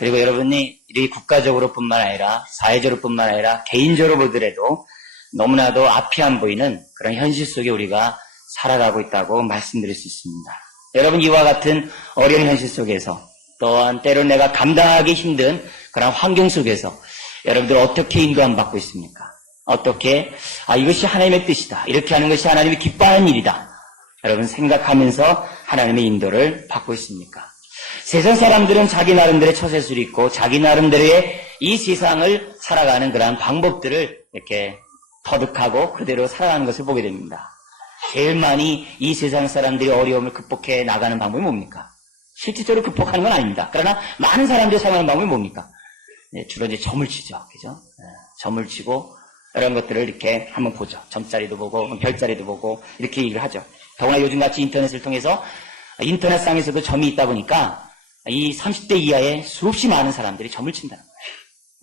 그리고 여러분이 이 국가적으로 뿐만 아니라 사회적으로 뿐만 아니라 개인적으로 보더라도 너무나도 앞이 안 보이는 그런 현실 속에 우리가 살아가고 있다고 말씀드릴 수 있습니다. 여러분, 이와 같은 어려운 현실 속에서 또한 때로 내가 감당하기 힘든 그런 환경 속에서 여러분들 어떻게 인도함 받고 있습니까? 어떻게 이것이 하나님의 뜻이다, 이렇게 하는 것이 하나님이 기뻐하는 일이다, 여러분 생각하면서 하나님의 인도를 받고 있습니까? 세상 사람들은 자기 나름대로의 처세술이 있고 자기 나름대로의 이 세상을 살아가는 그러한 방법들을 이렇게 터득하고 그대로 살아가는 것을 보게 됩니다. 제일 많이 이 세상 사람들이 어려움을 극복해 나가는 방법이 뭡니까? 실질적으로 극복하는 건 아닙니다. 그러나 많은 사람들이 사용하는 방법이 뭡니까? 주로 이제 점을 치죠. 그죠? 점을 치고 이런 것들을 이렇게 한번 보죠. 점자리도 보고 별자리도 보고 이렇게 얘기를 하죠. 더구나 요즘같이 인터넷을 통해서 인터넷상에서도 점이 있다 보니까 이 30대 이하의 수없이 많은 사람들이 점을 친다는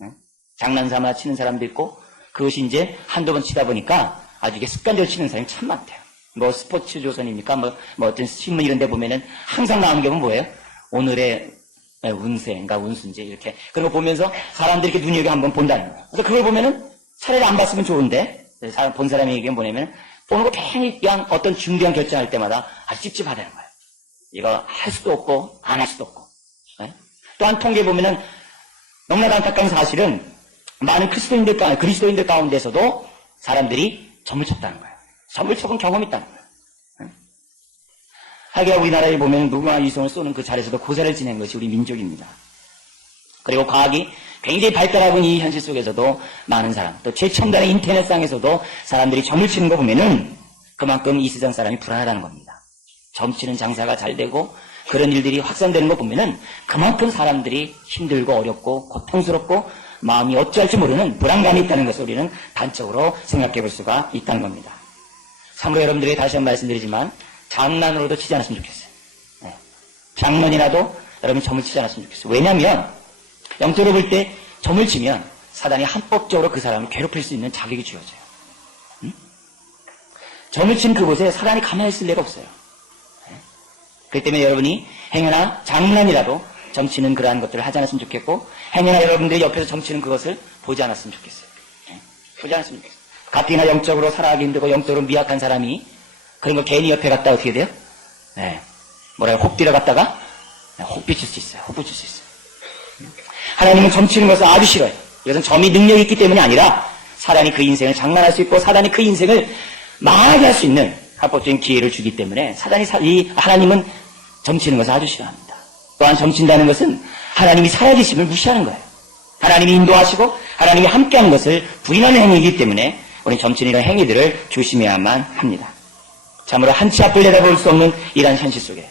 거예요. 장난삼아 치는 사람도 있고 그것이 이제 한두 번 치다 보니까 아주 이게 습관적으로 치는 사람이 참 많대요. 뭐 스포츠 조선입니까? 뭐 어떤 신문 이런 데 보면은 항상 나오는 게 뭐예요? 오늘의 운세인가 운수인지 이렇게 그런 거 보면서 사람들이 이렇게 눈여겨 한번 본다는 거예요. 그래서 그걸 보면은 차라리 안 봤으면 좋은데 본 사람의 얘기는 뭐냐면 보는 거 굉장히 그냥 어떤 중대한 결정할 때마다 아주 찝찝하다는 거예요. 이거 할 수도 없고 안 할 수도 없고. 또한 통계 보면은 너무나 안타까운 사실은 많은 그리스도인들 가운데서도 사람들이 점을 쳤다는 거예요. 점을 쳐본 경험이 있다는 거예요. 하기야 우리나라에 보면 무궁화 유성을 쏘는 그 자리에서도 고사를 지낸 것이 우리 민족입니다. 그리고 과학이 굉장히 발달하고 있는 이 현실 속에서도 많은 사람, 또 최첨단의 인터넷상에서도 사람들이 점을 치는 거 보면은 그만큼 이 세상 사람이 불안하다는 겁니다. 점 치는 장사가 잘 되고 그런 일들이 확산되는 거 보면은 그만큼 사람들이 힘들고 어렵고 고통스럽고 마음이 어찌할지 모르는 불안감이 있다는 것을 우리는 단적으로 생각해 볼 수가 있다는 겁니다. 참으로 여러분들에게 다시 한번 말씀드리지만 장난으로도 치지 않았으면 좋겠어요. 장난이라도 여러분 점을 치지 않았으면 좋겠어요. 왜냐하면 영적으로 볼 때 점을 치면 사단이 합법적으로 그 사람을 괴롭힐 수 있는 자격이 주어져요. 점을 친 그곳에 사단이 가만히 있을 리가 없어요. 그렇기 때문에 여러분이 행여나 장난이라도 점치는 그러한 것들을 하지 않았으면 좋겠고 행여나 여러분들이 옆에서 점치는 그것을 보지 않았으면 좋겠어요. 보지 않았으면 좋겠어요. 가뜩이나 영적으로 살아가기 힘들고 영적으로 미약한 사람이 그런 거 괜히 옆에 갔다 어떻게 돼요? 혹비를 갔다가 혹비칠 수 있어요. 혹비칠 수 있어요. 하나님은 점치는 것을 아주 싫어요. 이것은 점이 능력이 있기 때문이 아니라 사단이 그 인생을 장난할 수 있고 사단이 그 인생을 망하게 할 수 있는 합법적인 기회를 주기 때문에 하나님은 점치는 것을 아주 싫어합니다. 또한 점친다는 것은 하나님이 살아계심을 무시하는 거예요. 하나님이 인도하시고 하나님이 함께하는 것을 부인하는 행위이기 때문에 우리는 점치는 이런 행위들을 조심해야만 합니다. 참으로 한치 앞을 내다볼 수 없는 이런 현실 속에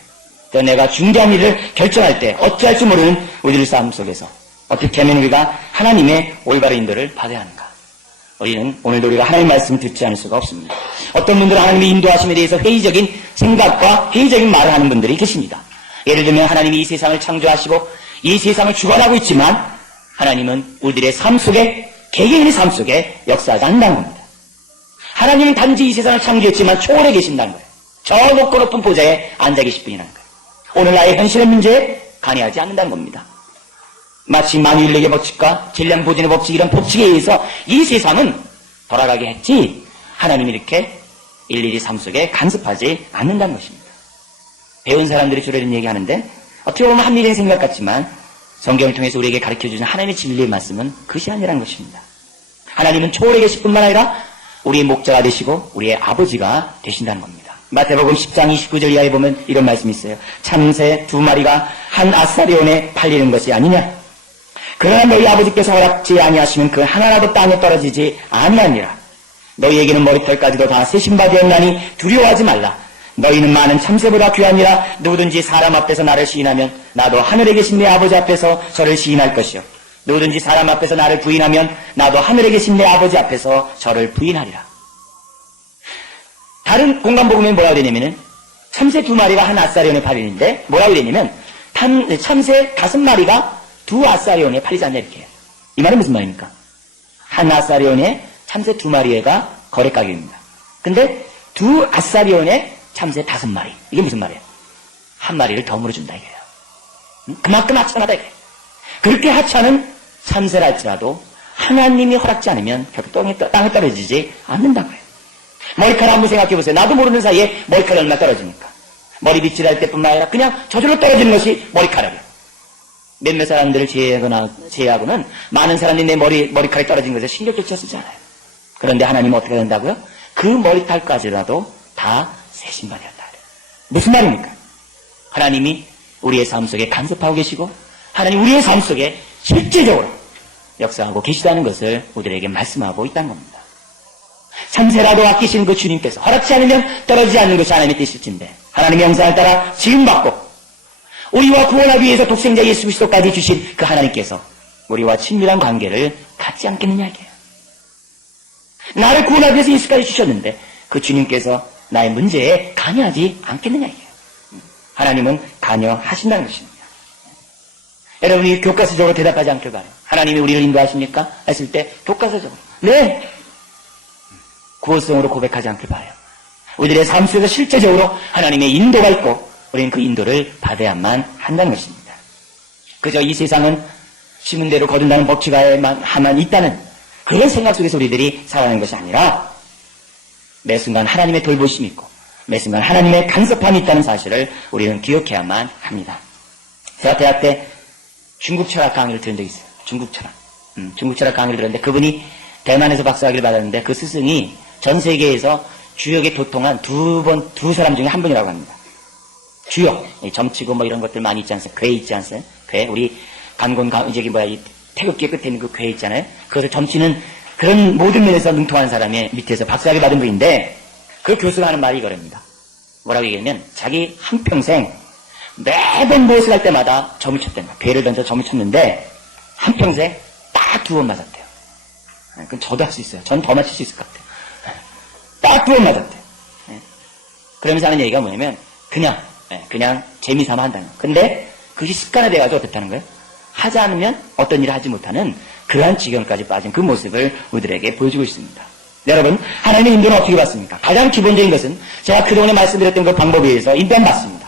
또 내가 중대한 일을 결정할 때 어찌할 줄 모르는 우리들 삶 속에서 어떻게 하면 우리가 하나님의 올바른 인도를 받아야 하는가? 우리는 오늘도 우리가 하나님의 말씀을 듣지 않을 수가 없습니다. 어떤 분들은 하나님의 인도하심에 대해서 회의적인 생각과 회의적인 말을 하는 분들이 계십니다. 예를 들면 하나님이 이 세상을 창조하시고 이 세상을 주관하고 있지만 하나님은 우리들의 삶 속에 개개인의 삶 속에 역사하지 않는다는 겁니다. 하나님은 단지 이 세상을 창조했지만 초월해 계신다는 거예요. 저 높고 높은 보좌에 앉아 계실 분이라는 거예요. 오늘 나의 현실의 문제에 관여하지 않는다는 겁니다. 마치 만유인력의 법칙과 질량보존의 법칙 이런 법칙에 의해서 이 세상은 돌아가게 했지 하나님이 이렇게 일일이 삶 속에 간섭하지 않는다는 것입니다. 배운 사람들이 주로 이런 얘기하는데 어떻게 보면 합리적인 생각 같지만 성경을 통해서 우리에게 가르쳐주는 하나님의 진리의 말씀은 그것이 아니라는 것입니다. 하나님은 초월해 계실 뿐만 아니라 우리의 목자가 되시고 우리의 아버지가 되신다는 겁니다. 마태복음 10장 29절 이하에 보면 이런 말씀이 있어요. 참새 2마리가 한 아사리온에 팔리는 것이 아니냐. 그러나 너희 아버지께서 허락지 아니하시면 그 하나라도 땅에 떨어지지 아니하니라. 너희에게는 머리털까지도 다 세신 바 되었나니 두려워하지 말라. 너희는 많은 참새보다 귀하니라. 누구든지 사람 앞에서 나를 시인하면 나도 하늘에 계신 내 아버지 앞에서 저를 시인할 것이요. 누구든지 사람 앞에서 나를 부인하면 나도 하늘에 계신 내 아버지 앞에서 저를 부인하리라. 다른 공간복음에 뭐라고 되냐면은 참새 2마리가 한 아사리온에 팔리는데 뭐라고 되냐면 참새 5마리가 2 아사리온에 팔리지 않냐 이렇게 해요. 이 말은 무슨 말입니까? 한 아사리온에 참새 2마리가 거래 가격입니다. 근데 2 아사리온에 참새 5마리. 이게 무슨 말이에요? 한 마리를 덤으로 준다 이거예요. 그만큼 하찮하다 이거예요. 그렇게 하찮은 참새라 할지라도 하나님이 허락지 않으면 결국 땅에 떨어지지 않는다고요. 머리카락 한번 생각해보세요. 나도 모르는 사이에 머리카락이 얼마나 떨어집니까? 머리 빗질할 때뿐만 아니라 그냥 저절로 떨어지는 것이 머리카락이에요. 몇몇 사람들을 제외하고는 많은 사람들이 내 머리카락이 떨어진 것에 신경조차 쓰지 않아요. 그런데 하나님은 어떻게 된다고요? 그 머리털까지라도 다 새 신발이었다. 무슨 말입니까? 하나님이 우리의 삶 속에 간섭하고 계시고 하나님 우리의 삶 속에 실제적으로 역사하고 계시다는 것을 우리에게 말씀하고 있다는 겁니다. 참새라도 아끼시는 그 주님께서 허락지 않으면 떨어지지 않는 것이 하나님의 뜻일진데 하나님의 형상을 따라 지음받고 우리와 구원하기 위해서 독생자 예수 그리스도까지 주신 그 하나님께서 우리와 친밀한 관계를 갖지 않겠느냐 이게요. 나를 구원하기 위해서 예수까지 주셨는데 그 주님께서 나의 문제에 관여하지 않겠느냐 이게요. 하나님은 관여하신다는 것입니다. 여러분이 교과서적으로 대답하지 않길 바라요. 하나님이 우리를 인도하십니까? 했을 때 교과서적으로 네! 구원성으로 고백하지 않길 바라요. 우리들의 삶 속에서 실제적으로 하나님의 인도가 있고 우리는 그 인도를 받아야만 한다는 것입니다. 그저 이 세상은 심은 대로 거둔다는 법칙에만 있다는 그런 생각 속에서 우리들이 살아가는 것이 아니라 매 순간 하나님의 돌보심이 있고 매 순간 하나님의 간섭함이 있다는 사실을 우리는 기억해야만 합니다. 제가 대학 때 중국 철학 강의를 들은 적이 있어요. 중국 철학 강의를 들었는데 그분이 대만에서 박사학위를 받았는데 그 스승이 전 세계에서 주역에 도통한 두 사람 중에 한 분이라고 합니다. 주역, 점치고 뭐 이런 것들 많이 있지 않습니까? 괴 있지 않습니까? 괴, 우리 이 태극기 끝에 있는 그 괴 있잖아요. 그것을 점치는 그런 모든 면에서 능통한 사람의 밑에서 박사학위 받은 분인데 그 교수가 하는 말이 이거랍니다. 뭐라고 얘기하면 자기 한평생 매번 무엇을 할 때마다 점을 쳤댄다. 괴를 던져 점을 쳤는데 한평생 딱 2번 맞았대요. 그럼 저도 할 수 있어요. 전 더 맞힐 수 있을 것 같아요. 딱 2번 맞았대요. 그러면서 하는 얘기가 뭐냐면 그냥 재미삼아 한다는 거예요. 근데 그것이 습관화 돼가지고 어떻다는 거예요? 하지 않으면 어떤 일을 하지 못하는 그러한 지경까지 빠진 그 모습을 우리들에게 보여주고 있습니다. 여러분, 하나님의 인도는 어떻게 받습니까? 가장 기본적인 것은 제가 그동안에 말씀드렸던 그 방법에 의해서 인도는 받습니다.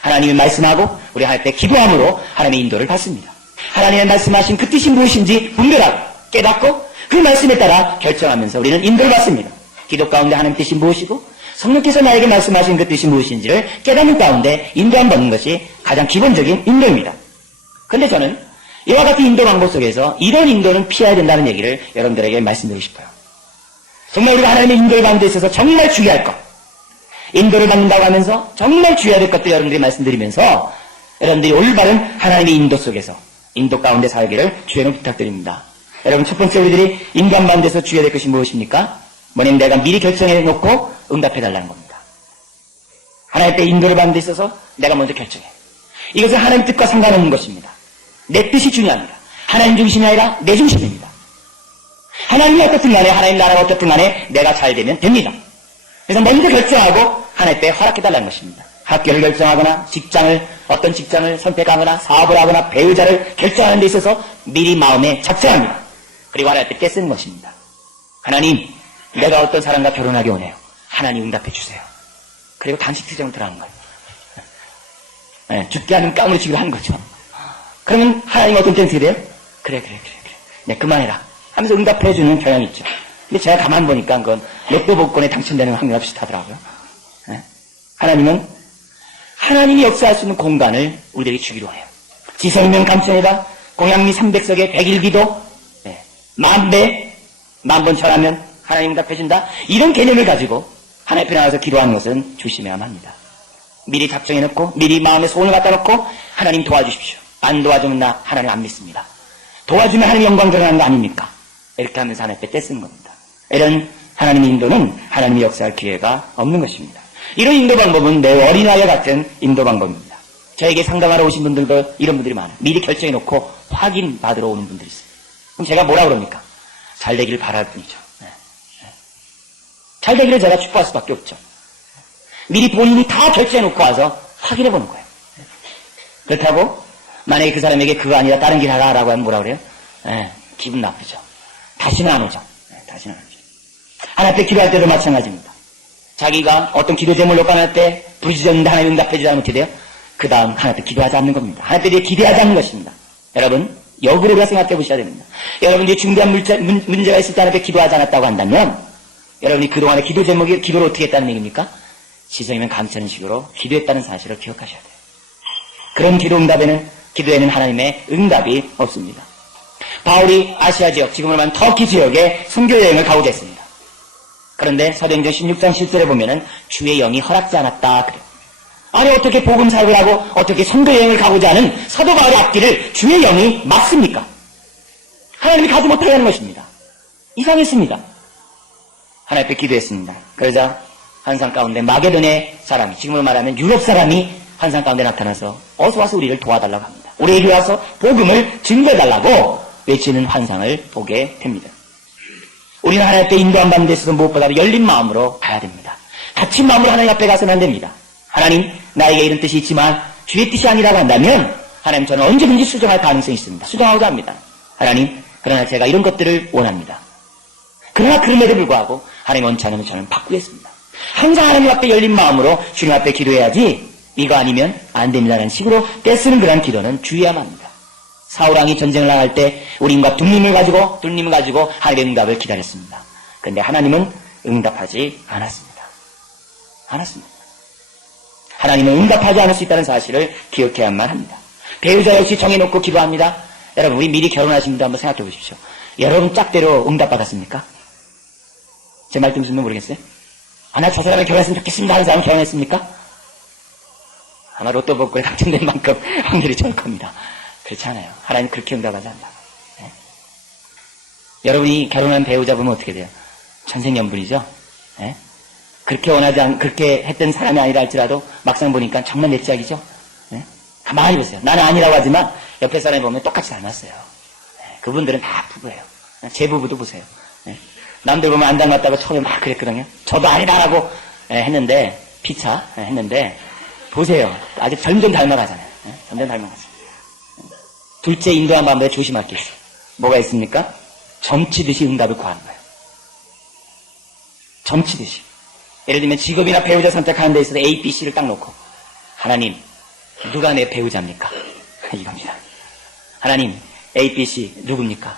하나님이 말씀하고 우리 할 때 기도함으로 하나님의 인도를 받습니다. 하나님의 말씀하신 그 뜻이 무엇인지 분별하고 깨닫고 그 말씀에 따라 결정하면서 우리는 인도를 받습니다. 기도 가운데 하나님의 뜻이 무엇이고 성령께서 나에게 말씀하신 그 뜻이 무엇인지를 깨닫는 가운데 인도함 받는 것이 가장 기본적인 인도입니다. 그런데 저는 이와 같은 인도 방법 속에서 이런 인도는 피해야 된다는 얘기를 여러분들에게 말씀드리고 싶어요. 정말 우리가 하나님의 인도를 받는 데 있어서 정말 주의할 것, 인도를 받는다고 하면서 정말 주의해야 될 것들 여러분들이 말씀드리면서 여러분들이 올바른 하나님의 인도 속에서 인도 가운데 살기를 주의를 부탁드립니다. 여러분, 첫 번째 우리들이 인도함 받는 데서 주의해야 될 것이 무엇입니까? 뭐냐면 내가 미리 결정해 놓고 응답해달라는 겁니다. 하나님의 인도를 받는 데 있어서 내가 먼저 결정해. 이것은 하나님 뜻과 상관없는 것입니다. 내 뜻이 중요합니다. 하나님 중심이 아니라 내 중심입니다. 하나님이 어떻든 간에 하나님 나라가 어떻든 간에 내가 잘 되면 됩니다. 그래서 먼저 결정하고 하나님께 허락해달라는 것입니다. 학교를 결정하거나 어떤 직장을 선택하거나 사업을 하거나 배우자를 결정하는 데 있어서 미리 마음에 작정합니다. 그리고 하나님께 떼쓰는 것입니다. 하나님, 내가 어떤 사람과 결혼하기 원해요. 하나님 응답해 주세요. 그리고 당시 투정을 들어가는 거예요. 죽게 하는 깡으로 주기로 하는 거죠. 그러면 하나님 어떤 때는 어떻게 돼요? 그래. 네, 그만해라 하면서 응답해 주는 경향이 있죠. 근데 제가 가만 보니까 그건 로또 복권에 당첨되는 확률과 비슷하더라고요. 하나님은 하나님이 역사할 수 있는 공간을 우리에게 주기로 해요. 지성명 감천에다 공양미 300석의 100일기도 10,000배, 10,000번 절하면 하나님 응답해준다. 이런 개념을 가지고 하나님 앞에 나와서 기도하는 것은 조심해야만 합니다. 미리 작정해놓고 미리 마음에 소원을 갖다 놓고 하나님 도와주십시오. 안 도와주면 나 하나님 안 믿습니다. 도와주면 하나님 영광 드러나는 거 아닙니까? 이렇게 하면서 하나님 앞에 떼쓰는 겁니다. 이런 하나님의 인도는 하나님의 역사할 기회가 없는 것입니다. 이런 인도 방법은 내 어린아이와 같은 인도 방법입니다. 저에게 상담하러 오신 분들도 이런 분들이 많아요. 미리 결정해놓고 확인받으러 오는 분들이 있어요. 그럼 제가 뭐라 그럽니까? 잘 되기를 바랄 뿐이죠. 잘 되기를 제가 축복할 수밖에 없죠. 미리 본인이 다 결정해놓고 와서 확인해보는 거예요. 그렇다고 만약에 그 사람에게 그거 아니라 다른 길 하라고 하면 뭐라 그래요? 기분 나쁘죠. 다시는 안 오죠. 다시는 안 오죠. 하나님 앞에 기도할 때도 마찬가지입니다. 자기가 어떤 기도 제목을 놓고 하나님 앞에 부르짖었는데 하나님 응답해주지 않으면 어떻게 돼요? 그 다음 하나님 앞에 기도하지 않는 겁니다. 하나님 앞에 기대하지 않는 것입니다. 여러분, 역으로 우리가 생각해 보셔야 됩니다. 여러분들이 중대한 문제가 있을 때 하나님께 기도하지 않았다고 한다면 여러분이 그동안의 기도 제목이 기도를 어떻게 했다는 얘기입니까? 지성이면 감추는 식으로 기도했다는 사실을 기억하셔야 돼요. 그런 기도에는 하나님의 응답이 없습니다. 바울이 아시아 지역, 지금으로 말하면 터키 지역에 선교 여행을 가고자 했습니다. 그런데 사도행전 16장 10절에 보면은 주의 영이 허락지 않았다 그래요. 아니 어떻게 복음 사역을 하고 어떻게 선교 여행을 가고자 하는 사도 바울의 앞길을 주의 영이 막습니까? 하나님이 가지 못하게 하는 것입니다. 이상했습니다. 하나님 앞에 기도했습니다. 그러자 환상 가운데 마게도네 사람이, 지금으로 말하면 유럽 사람이 환상 가운데 나타나서 어서 와서 우리를 도와달라고 합니다. 우리에게 와서 복음을 증거해달라고 외치는 환상을 보게 됩니다. 우리는 하나님 앞에 인도함 받는 데 있어서 무엇보다도 열린 마음으로 가야 됩니다. 닫힌 마음으로 하나님 앞에 가서는 안 됩니다. 하나님, 나에게 이런 뜻이 있지만 주의 뜻이 아니라고 한다면 하나님, 저는 언제든지 수정할 가능성이 있습니다. 수정하고자 합니다. 하나님, 그러나 제가 이런 것들을 원합니다. 그러나 그럼에도 불구하고 하나님 원치 않으면 저는 바꾸겠습니다. 항상 하나님 앞에 열린 마음으로 주님 앞에 기도해야지 이거 아니면 안 됩니다라는 식으로 떼쓰는 그런 기도는 주의해야만 합니다. 사울왕이 전쟁을 나갈 때 우림과 둠림을 가지고 하나님의 응답을 기다렸습니다. 그런데 하나님은 응답하지 않았습니다. 하나님은 응답하지 않을 수 있다는 사실을 기억해야만 합니다. 배우자 역시 정해놓고 기도합니다. 여러분, 우리 미리 결혼하신 분도 한번 생각해 보십시오. 여러분 짝대로 응답받았습니까? 제 말 듣는 모르겠어요? 나 저 사람을 결혼했으면 좋겠습니다 하는 사람 결혼했습니까? 아마 로또 복권에 당첨된 만큼 확률이 절 겁니다. 그렇지 않아요. 하나님 그렇게 응답하지 않는다. 네? 여러분이 결혼한 배우자분은 어떻게 돼요? 천생연분이죠? 네? 그렇게 했던 사람이 아니라 할지라도 막상 보니까 정말 내 짝이죠? 네? 가만히 보세요. 나는 아니라고 하지만 옆에 사람이 보면 똑같이 닮았어요. 네? 그분들은 다 부부예요. 제 부부도 보세요. 네? 남들 보면 안 닮았다고 처음에 막 그랬거든요. 저도 아니다라고 했는데, 피차 했는데, 보세요. 아직 점점 닮아가잖아요. 점점 닮아가죠. 둘째 인도한 마음에 조심할 게 있어요. 뭐가 있습니까? 점치듯이 응답을 구하는 거예요. 점치듯이. 예를 들면 직업이나 배우자 선택하는 데 있어서 A, B, C를 딱 놓고 하나님, 누가 내 배우자입니까? 이겁니다. 하나님, A, B, C 누굽니까?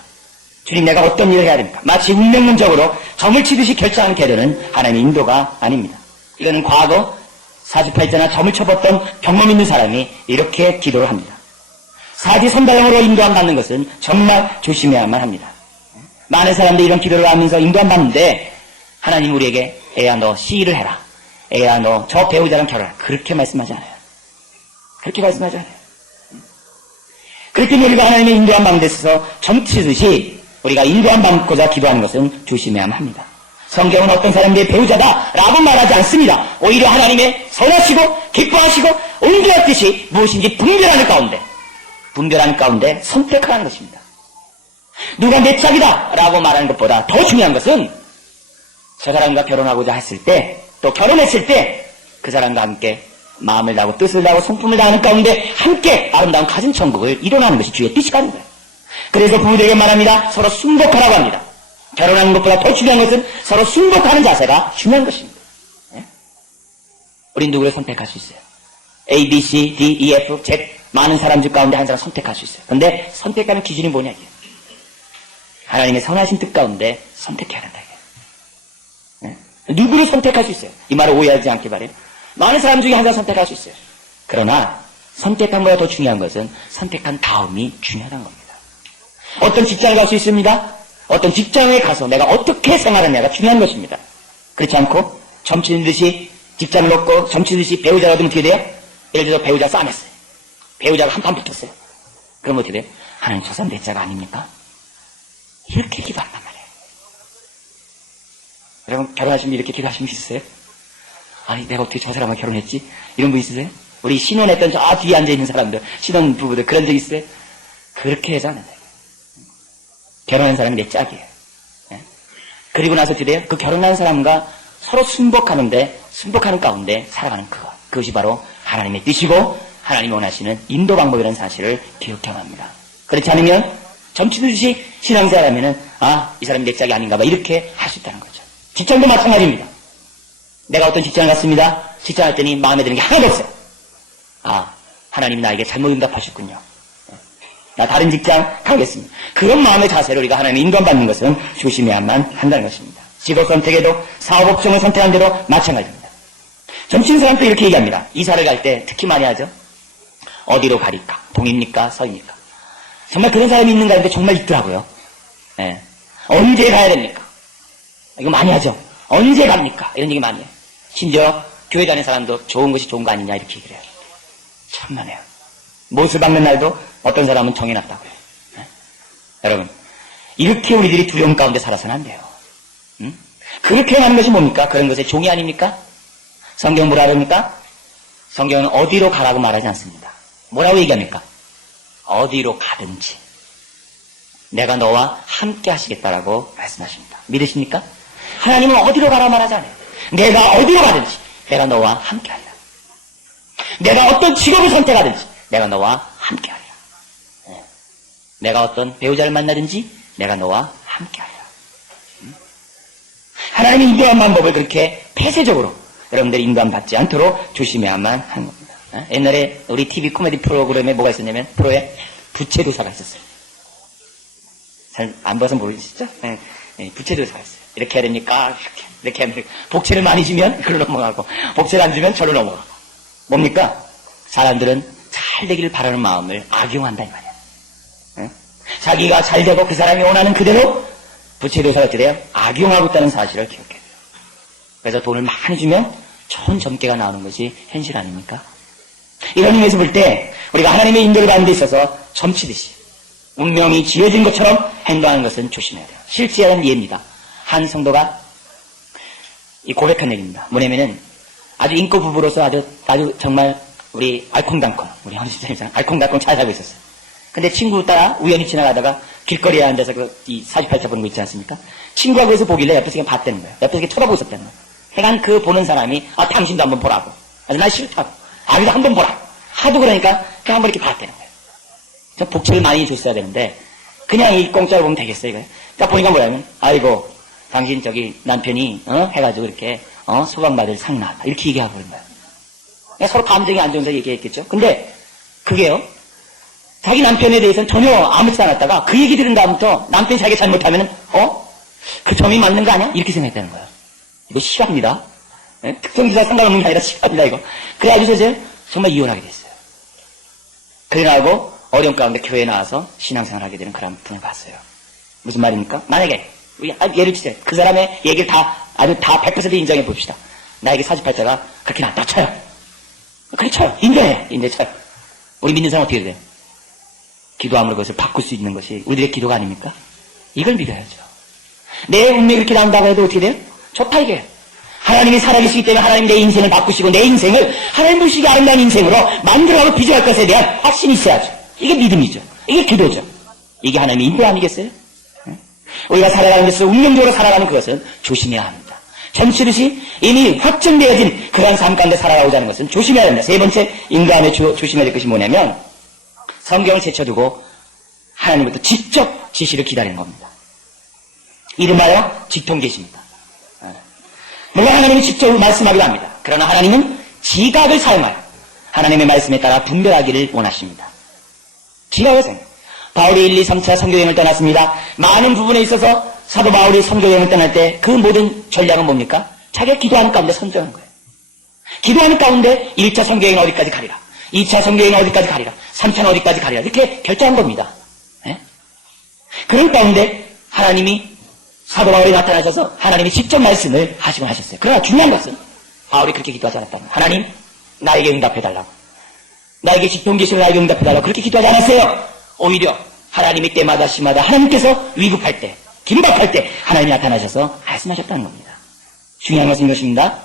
주님, 내가 어떤 일을 해야 됩니까? 마치 운명론적으로 점을 치듯이 결정하는 계도는 하나님의 인도가 아닙니다. 이거는 과거 사주팔자나 점을 쳐봤던 경험 있는 사람이 이렇게 기도를 합니다. 사지선다형으로 인도함 받는 것은 정말 조심해야만 합니다. 많은 사람들이 이런 기도를 하면서 인도함 받는데 하나님 우리에게 애야 너 C를 해라. 애야 너 저 배우자랑 결혼하라. 그렇게 말씀하지 않아요. 그렇게 말씀하지 않아요. 그렇기 때문에 우리가 하나님의 인도함 받는 데 있어서 점치듯이 우리가 인도함 받고자 기도하는 것은 조심해야만 합니다. 성경은 어떤 사람들의 배우자다라고 말하지 않습니다. 오히려 하나님의 선하시고 기뻐하시고 온전한 뜻이 무엇인지 분별하는 가운데 선택하는 것입니다. 누가 내 짝이다라고 말하는 것보다 더 중요한 것은 저 사람과 결혼하고자 했을 때, 또 결혼했을 때 그 사람과 함께 마음을 다하고 뜻을 다하고 성품을 다하는 가운데 함께 아름다운 가진 천국을 이뤄나는 것이 주의 뜻이라는 거예요. 그래서 부부들에게 말합니다. 서로 순복하라고 합니다. 결혼하는 것보다 더 중요한 것은 서로 순복하는 자세가 중요한 것입니다. 네? 우린 누구를 선택할 수 있어요? A, B, C, D, E, F, Z 많은 사람들 가운데 한 사람 선택할 수 있어요. 그런데 선택하는 기준이 뭐냐 이게? 하나님의 선하신 뜻 가운데 선택해야 된다 이게. 네? 누구를 선택할 수 있어요? 이 말을 오해하지 않게 바래요. 많은 사람 중에 한 사람 선택할 수 있어요. 그러나 선택한 것보다 더 중요한 것은 선택한 다음이 중요하다는 겁니다. 어떤 직장을 갈 수 있습니다. 어떤 직장에 가서 내가 어떻게 생활하냐가 중요한 것입니다. 그렇지 않고 점치듯이 직장을 놓고 점치듯이 배우자가 얻으면 어떻게 돼요? 예를 들어서 배우자 싸움했어요. 배우자가 한판 붙었어요. 그럼 어떻게 돼요? 하나님 저 사람 내 자가 아닙니까? 이렇게 기도한단 말이에요. 여러분 결혼하시면 이렇게 기도하시는 분 있으세요? 아니 내가 어떻게 저 사람과 결혼했지? 이런 분 있으세요? 우리 신혼했던 저 뒤에 앉아있는 사람들, 신혼 부부들 그런 적 있어요? 그렇게 해서 안 된다. 결혼한 사람이 내 짝이에요. 네? 그리고 나서 어떻게 돼요? 그 결혼한 사람과 서로 순복하는 가운데 살아가는 그것이 바로 하나님의 뜻이고 하나님이 원하시는 인도 방법이라는 사실을 기억해야 합니다. 그렇지 않으면 점치듯이 신앙생활하면은 이 사람이 내 짝이 아닌가 봐 이렇게 할 수 있다는 거죠. 직장도 마찬가지입니다. 내가 어떤 직장을 갔습니다. 직장 할 때니 마음에 드는 게 하나도 없어요. 하나님이 나에게 잘못 응답하셨군요. 나 다른 직장 가겠습니다. 그런 마음의 자세로 우리가 하나님의 인도받는 것은 조심해야만 한다는 것입니다. 직업 선택에도 사업 업종을 선택한 대로 마찬가지입니다. 점치는 사람도 이렇게 얘기합니다. 이사를 갈 때 특히 많이 하죠. 어디로 가릴까? 동입니까? 서입니까? 정말 그런 사람이 있는가 하는데 정말 있더라고요. 예. 언제 가야 됩니까? 이거 많이 하죠. 언제 갑니까? 이런 얘기 많이 해요. 심지어 교회 다니는 사람도 좋은 것이 좋은 거 아니냐 이렇게 얘기를 해요. 참나네요. 못을 박는 날도 어떤 사람은 정해놨다고요. 예? 여러분, 이렇게 우리들이 두려움 가운데 살아서는 안 돼요. 그렇게 하는 것이 뭡니까? 그런 것의 종이 아닙니까? 성경 뭐라 그럽니까? 성경은 어디로 가라고 말하지 않습니다. 뭐라고 얘기합니까? 어디로 가든지 내가 너와 함께 하시겠다라고 말씀하십니다. 믿으십니까? 하나님은 어디로 가라 말하지 않아요. 내가 어디로 가든지 내가 너와 함께 하리라. 내가 어떤 직업을 선택하든지 내가 너와 함께 하리라. 네. 내가 어떤 배우자를 만나든지 내가 너와 함께 하리라. 하나님의 인도한 방법을 그렇게 폐쇄적으로 여러분들이 인도받지 않도록 조심해야만 하는 겁니다. 옛날에 우리 TV 코미디 프로그램에 뭐가 있었냐면 프로에 부채도사가 있었어요. 잘 안 봐서 모르시죠? 네. 부채도사가 있어요. 이렇게 해야 됩니까? 이렇게 하면 복채를 많이 주면 글로 넘어가고 복채를 안 주면 절로 넘어가고 뭡니까? 사람들은 잘 되기를 바라는 마음을 악용한다 이 말이야. 네? 자기가 잘 되고 그 사람이 원하는 그대로 부채도사가 어떻게 돼요? 악용하고 있다는 사실을 기억해야 돼요. 그래서 돈을 많이 주면 좋은 점괘가 나오는 것이 현실 아닙니까? 이런 의미에서 볼 때 우리가 하나님의 인도를 받는 데 있어서 점치듯이 운명이 지어진 것처럼 행동하는 것은 조심해야 돼요. 실제한 예입니다. 한 성도가 이 고백한 얘기입니다. 뭐냐면은 아주 인고 부부로서 아주 정말 우리 알콩달콩 우리 형제자매처럼 알콩달콩 잘 살고 있었어요. 근데 친구 따라 우연히 지나가다가 길거리에 앉아서 이 사주팔자 보는 거 있지 않습니까? 친구가 거기서 보길래 옆에서 그냥 봤다는 거예요. 옆에서 그냥 쳐다보고 있었다는 거예요. 그러니까 그 보는 사람이 당신도 한번 보라고. 그래서 난 싫다고. 아기도 한번 보라. 하도 그러니까 그냥 한번 이렇게 봤다는 거예요. 좀 복채를 많이 줬어야 되는데 그냥 이 공짜로 보면 되겠어요 이거예요. 딱 보니까 뭐냐면 아이고 당신 저기 남편이 해가지고 이렇게 소방받을 상 나왔다 이렇게 얘기하고 그런 거예요. 그러니까 서로 감정이 안 좋은서 얘기했겠죠. 근데 그게요. 자기 남편에 대해서는 전혀 아무렇지도 않았다가 그 얘기 들은 다음부터 남편이 자기가 잘못하면은 그 점이 맞는 거 아니야? 이렇게 생각했다는 거예요. 이거 실화입니다. 네? 특정기사 상관없는 게 아니라 실화입니다 이거. 그래가지고 이제 정말 이혼하게 됐어요. 그래 나하고 어려운 가운데 교회에 나와서 신앙생활을 하게 되는 그런 분을 봤어요. 무슨 말입니까? 만약에 예를 들자 그 사람의 얘기를 아주 다 100% 인정해 봅시다. 나에게 사주팔자가 그렇게 낫다 쳐요. 그래 쳐요. 인정해 쳐요. 우리 믿는 사람 어떻게 돼요? 기도함으로 그것을 바꿀 수 있는 것이 우리들의 기도가 아닙니까? 이걸 믿어야죠. 내 운명이 그렇게 나온다고 해도 어떻게 돼요? 좋다 이게. 하나님이 살아계시기 때문에 하나님 내 인생을 바꾸시고 내 인생을 하나님 보시기 아름다운 인생으로 만들어가고 빚어갈 것에 대한 확신이 있어야죠. 이게 믿음이죠. 이게 기도죠. 이게 하나님의 인도 아니겠어요? 우리가 살아가는 것을 운명적으로 살아가는 그것은 조심해야 합니다. 점치듯이 이미 확정되어진 그런 삶 가운데 살아가고자 하는 것은 조심해야 합니다. 세 번째 인도함에 조심해야 될 것이 뭐냐면 성경을 제쳐두고 하나님부터 직접 지시를 기다리는 겁니다. 이름하여 직통계시입니다. 물론 하나님이 직접 말씀하기도 합니다. 그러나 하나님은 지각을 사용하여 하나님의 말씀에 따라 분별하기를 원하십니다. 지각을 사용. 바울이 1, 2, 3차 선교여행을 떠났습니다. 많은 부분에 있어서 사도 바울이 선교여행을 떠날 때 그 모든 전략은 뭡니까? 자기가 기도하는 가운데 선정한 거예요. 기도하는 가운데 1차 선교여행은 어디까지 가리라. 2차 선교여행은 어디까지 가리라. 3차는 어디까지 가리라. 이렇게 결정한 겁니다. 네? 그런 가운데 하나님이 사도 바울이 나타나셔서 하나님이 직접 말씀을 하시곤 하셨어요. 그러나 중요한 것은 바울이 그렇게 기도하지 않았다는 거예요. 하나님 나에게 응답해달라고. 나에게 직통계시를 나에게 응답해달라고 그렇게 기도하지 않았어요. 오히려 하나님이 때마다 시마다 하나님께서 위급할 때 긴박할 때 하나님이 나타나셔서 말씀하셨다는 겁니다. 중요한 것은 이것입니다.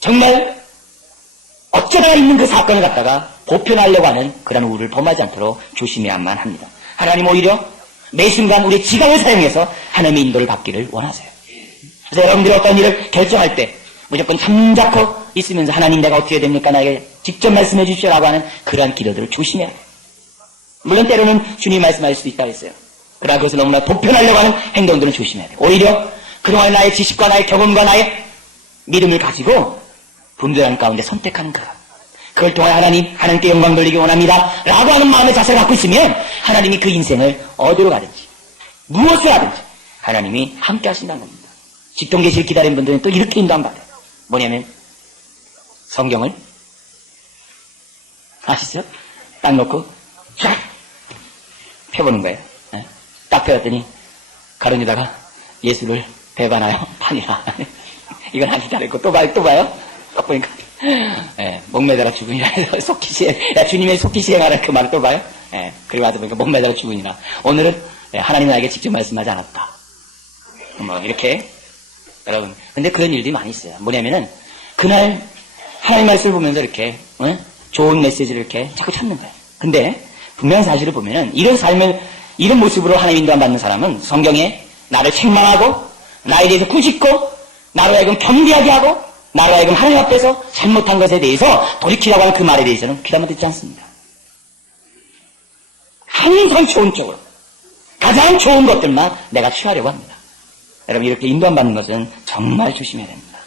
정말 어쩌다가 있는 그 사건을 갖다가 보편하려고 하는 그런 우를 범하지 않도록 조심해야만 합니다. 하나님 오히려 매 순간 우리의 지각을 사용해서 하나님의 인도를 받기를 원하세요. 그래서 여러분들이 어떤 일을 결정할 때 무조건 잠자코 있으면서 하나님 내가 어떻게 됩니까? 나에게 직접 말씀해 주십시오라고 하는 그러한 기도들을 조심해야 돼요. 물론 때로는 주님이 말씀하실 수도 있다고 했어요. 그러나 그것을 너무나 보편하려고 하는 행동들은 조심해야 돼요. 오히려 그동안 나의 지식과 나의 경험과 나의 믿음을 가지고 분별하는 가운데 선택하는 그 그걸 통해 하나님께 영광 돌리기 원합니다 라고 하는 마음의 자세를 갖고 있으면 하나님이 그 인생을 어디로 가든지 무엇을 하든지 하나님이 함께 하신다는 겁니다. 직동계시를 기다리는 분들은 또 이렇게 인도함 받아요. 뭐냐면 성경을 아시죠? 딱 놓고 쫙 펴보는 거예요. 네? 딱 펴봤더니 가론유다가 예수를 배반하여 판이라. 이건 아니다 그랬고 또 봐요. 딱 보니까 목매달아 죽으니라. 주님의 속히 시행하라 그 말을 또 봐요. 그리고 와서 보니까 목매달아 죽으니라. 오늘은 하나님은 나에게 직접 말씀하지 않았다. 뭐 이렇게 여러분 근데 그런 일들이 많이 있어요. 뭐냐면은 그날 하나님 말씀을 보면서 이렇게 좋은 메시지를 이렇게 자꾸 찾는 거예요. 근데 분명한 사실을 보면은 이런 삶을 이런 모습으로 하나님 인도함 받는 사람은 성경에 나를 책망하고 나에 대해서 꾸짖고 나로 하여금 경계하게 하고 나로 하여금 하나님 앞에서 잘못한 것에 대해서 돌이키라고 하는 그 말에 대해서는 귀담아 듣지 않습니다. 항상 좋은 쪽으로 가장 좋은 것들만 내가 취하려고 합니다. 여러분 이렇게 인도함 받는 것은 정말 조심해야 됩니다.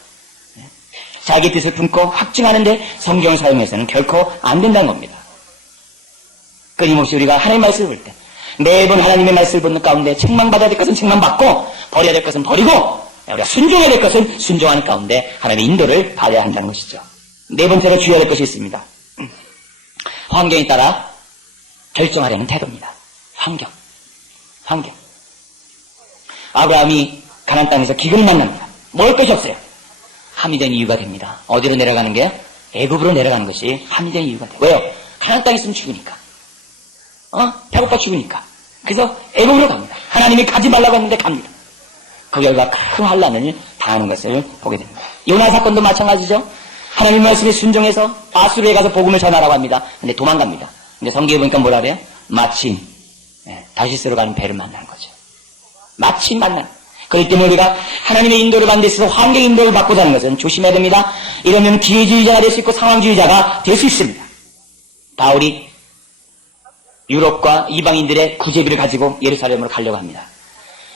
자기 뜻을 품고 확증하는데 성경을 사용해서는 결코 안 된다는 겁니다. 끊임없이 우리가 하나님의 말씀을 볼 때 매번 하나님의 말씀을 보는 가운데 책망받아야 될 것은 책망받고 버려야 될 것은 버리고 우리가 순종해야 될 것은 순종하는 가운데 하나님의 인도를 받아야 한다는 것이죠. 네 번째로 주의해야 될 것이 있습니다. 환경에 따라 결정하려는 태도입니다. 환경. 아브라함이 가나안 땅에서 기근을 만납니다. 먹을 것이 없어요. 함이 된 이유가 됩니다. 어디로 내려가는 게? 애굽으로 내려가는 것이 함이 된 이유가 돼요. 왜요? 가나안 땅에 있으면 죽으니까. 배고파 죽으니까. 그래서 애굽으로 갑니다. 하나님이 가지 말라고 했는데 갑니다. 그 결과 큰 환란을 당하는 것을 보게 됩니다. 요나 사건도 마찬가지죠. 하나님 말씀에 순종해서 아수르에 가서 복음을 전하라고 합니다. 근데 도망갑니다. 근데 성경에 보니까 뭐라 그래요? 마침 다시스로 가는 배를 만나는 거죠. 마침 만나는. 그렇기 때문에 우리가 하나님의 인도를 받는 데 있어서 환경 인도를 받고자 하는 것은 조심해야 됩니다. 이러면 기회주의자가 될 수 있고 상황주의자가 될 수 있습니다. 바울이 유럽과 이방인들의 구제비를 가지고 예루살렘으로 가려고 합니다.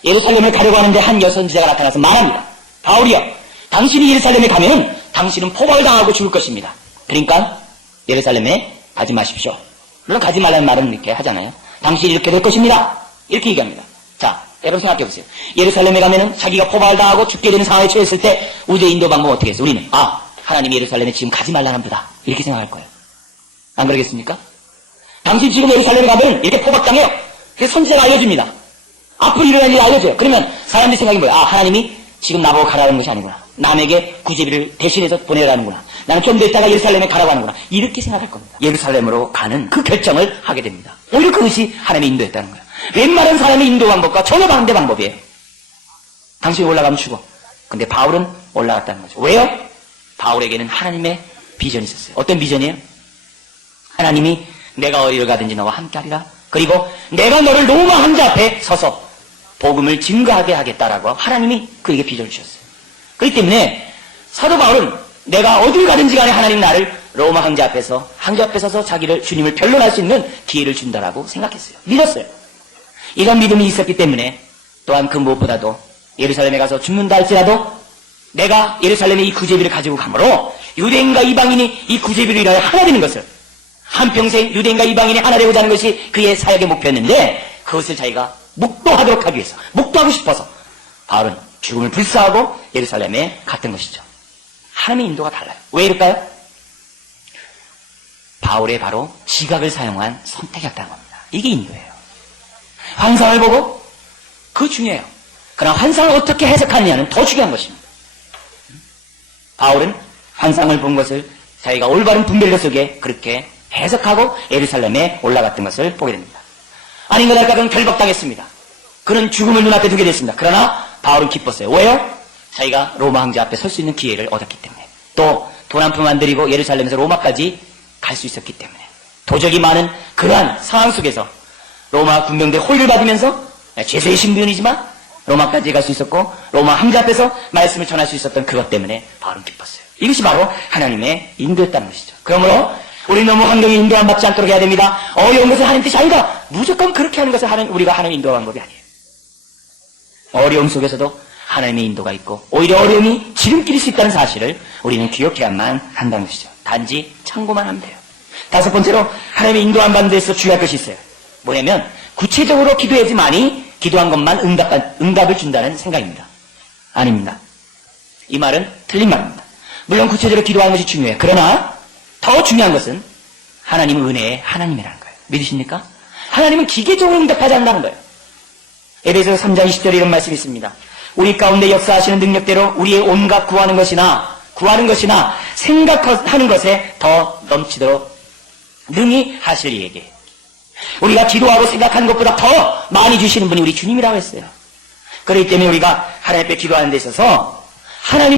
예루살렘을 가려고 하는데 한 여선지자가 나타나서 말합니다. 바울이여, 당신이 예루살렘에 가면 당신은 포박을 당하고 죽을 것입니다. 그러니까 예루살렘에 가지 마십시오. 물론 가지 말라는 말은 이렇게 하잖아요. 당신이 이렇게 될 것입니다. 이렇게 얘기합니다. 자, 여러분 생각해 보세요. 예루살렘에 가면은 자기가 포박을 당하고 죽게 되는 상황에 처했을 때 우리의 인도 방법 어떻게 했어요? 우리는 하나님이 예루살렘에 지금 가지 말라는 분이다. 이렇게 생각할 거예요. 안 그러겠습니까? 당신 지금 예루살렘에 가면 이렇게 포박당해요. 그래서 선지자가 알려줍니다. 앞으로 일어날 일을 알려줘요. 그러면 사람들이 생각이 뭐예요? 하나님이 지금 나보고 가라는 것이 아니구나. 남에게 구제비를 대신해서 보내라는구나. 나는 좀 더 있다가 예루살렘에 가라고 하는구나. 이렇게 생각할 겁니다. 예루살렘으로 가는 그 결정을 하게 됩니다. 오히려 그것이 하나님의 인도였다는 거예요. 웬만한 사람의 인도 방법과 전혀 반대 방법이에요. 당신이 올라가면 죽어. 근데 바울은 올라갔다는 거죠. 왜요? 바울에게는 하나님의 비전이 있었어요. 어떤 비전이에요? 하나님이 내가 어디를 가든지 너와 함께하리라. 그리고 내가 너를 로마 황제 앞에 서서 복음을 증거하게 하겠다라고 하나님이 그에게 비전을 주셨어요. 그렇기 때문에 사도 바울은 내가 어딜 가든지 간에 하나님 나를 로마 황제 앞에 서서 자기를 주님을 변론할 수 있는 기회를 준다라고 생각했어요. 믿었어요. 이런 믿음이 있었기 때문에 또한 그 무엇보다도 예루살렘에 가서 죽는다 할지라도 내가 예루살렘에 이 구제비를 가지고 가므로 유대인과 이방인이 이 구제비를 인하여 하나 되는 것을 한평생 유대인과 이방인이 하나 되고자 하는 것이 그의 사역의 목표였는데 그것을 자기가 목도하도록 하기 위해서 목도하고 싶어서 바울은 죽음을 불사하고 예루살렘에 갔던 것이죠. 하나님의 인도가 달라요. 왜 이럴까요? 바울의 바로 지각을 사용한 선택이었다는 겁니다. 이게 인도예요. 환상을 보고 그거 중요해요. 그러나 환상을 어떻게 해석하느냐는 더 중요한 것입니다. 바울은 환상을 본 것을 자기가 올바른 분별력 속에 그렇게 해석하고 예루살렘에 올라갔던 것을 보게 됩니다. 아닌 것 할까 그는 결박당했습니다. 그는 죽음을 눈앞에 두게 됐습니다. 그러나 바울은 기뻤어요. 왜요? 자기가 로마 황제 앞에 설 수 있는 기회를 얻었기 때문에 또 돈 한 푼 안 들이고 예루살렘에서 로마까지 갈 수 있었기 때문에 도적이 많은 그러한 상황 속에서 로마 군병들의 호의를 받으면서 죄수의 신분이지만 로마까지 갈 수 있었고 로마 황제 앞에서 말씀을 전할 수 있었던 그것 때문에 바울은 기뻤어요. 이것이 바로 하나님의 인도였다는 것이죠. 그러므로 우리 너무 환경에 인도 안 받지 않도록 해야 됩니다. 어려운 것은 하나님 뜻이 아니다. 무조건 그렇게 하는 것은 우리가 하나님 인도하는 방법이 아니에요. 어려움 속에서도 하나님의 인도가 있고 오히려 어려움이 지름길일 수 있다는 사실을 우리는 기억해야만 한다는 것이죠. 단지 참고만 하면 돼요. 다섯 번째로 하나님의 인도함 받는 데서 주의할 것이 있어요. 뭐냐면 구체적으로 기도해야지만이 기도한 것만 응답을 준다는 생각입니다. 아닙니다. 이 말은 틀린 말입니다. 물론 구체적으로 기도하는 것이 중요해요. 그러나 더 중요한 것은 하나님은 은혜의 하나님이라는 거예요. 믿으십니까? 하나님은 기계적으로 응답하지 않는다는 거예요. 에베소서 3장 20절에 이런 말씀이 있습니다. 우리 가운데 역사하시는 능력대로 우리의 온갖 구하는 것이나 생각하는 것에 더 넘치도록 능히 하실 이에게. 우리가 기도하고 생각하는 것보다 더 많이 주시는 분이 우리 주님이라고 했어요. 그렇기 때문에 우리가 하나님 앞에 기도하는 데 있어서 하나님